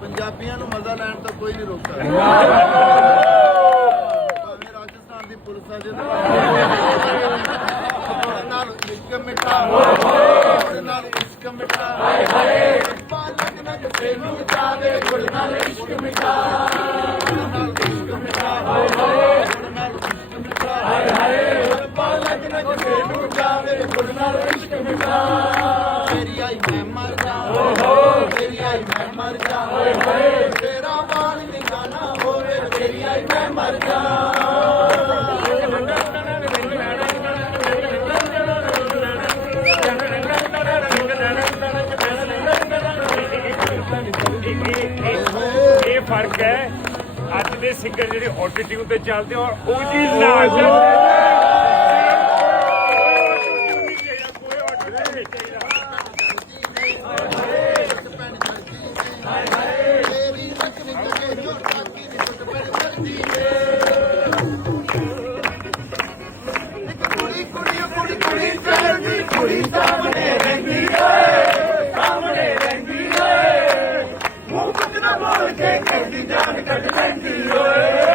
ਪੰਜਾਬੀਆਂ ਨੂੰ ਮਜ਼ਾ ਲੈਣ ਤੋਂ ਕੋਈ ਨਹੀਂ ਰੋਕਦਾ। ਭਾਵੇਂ ਰਾਜਸਥਾਨ ਦੀ ਪੁਲਿਸ ਆ ਜੇ ਨਾਲ ਇਸ਼ਕ ਮਿਟਾ ਹਾਏ ਹਾਏ ਪਾਲਕ ਨਾ ਕਿਸੇ ਨੂੰ ਚਾਵੇ ਗੁਲ ਨਾਲ ਨਾਲ ਇਸ਼ਕ ਮਿਟਾ ਹਾਏ ਆਈ ਮੈਂ ਮਰ ਓਹੋ ਆਈ ਮੈਂ ਮਰ ਜਾ। ਹਾਏ ਹਾਏ ਤੇਰਾ ਬਾਲ ਨਿਗਾਨਾ ਹੋਵੇ ਤੇਰੀ ਆਈ ਮੈਂ ਮਰ ਜਾ। ਇਹ ਫ਼ਰਕ ਹੈ ਅੱਜ ਦੇ ਸਿੰਗਰ ਜਿਹੜੇ ਆਟੋਟਿਊਨ ਤੇ ਚੱਲਦੇ ਔਰ ਉਹ ਚੀਜ਼ ਨਾ। ਚੱਲਦੇ ਕੁੜੀ ਕੁੜੀ ਕੁੜੀ ਚੜਦੀ ਕੁੜੀ ਸਾਹਮਣੇ ਰਹਿੰਦੀ ਏ। ਸਾਹਮਣੇ ਰਹਿੰਦੀ ਏ। ਮੂੰਹ ਕੁਝ ਨਾ ਬੋਲ ਕੇ ਕਹਿੰਦੀ ਜਾਨ ਕੱਢ ਲੈਂਦੀ ਓਏ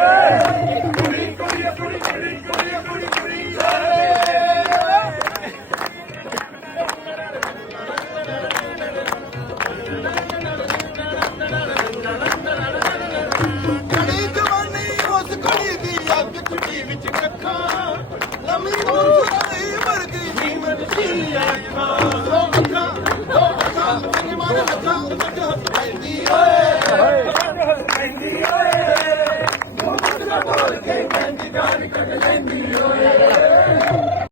ਲੈਂਦੀ ਓਏ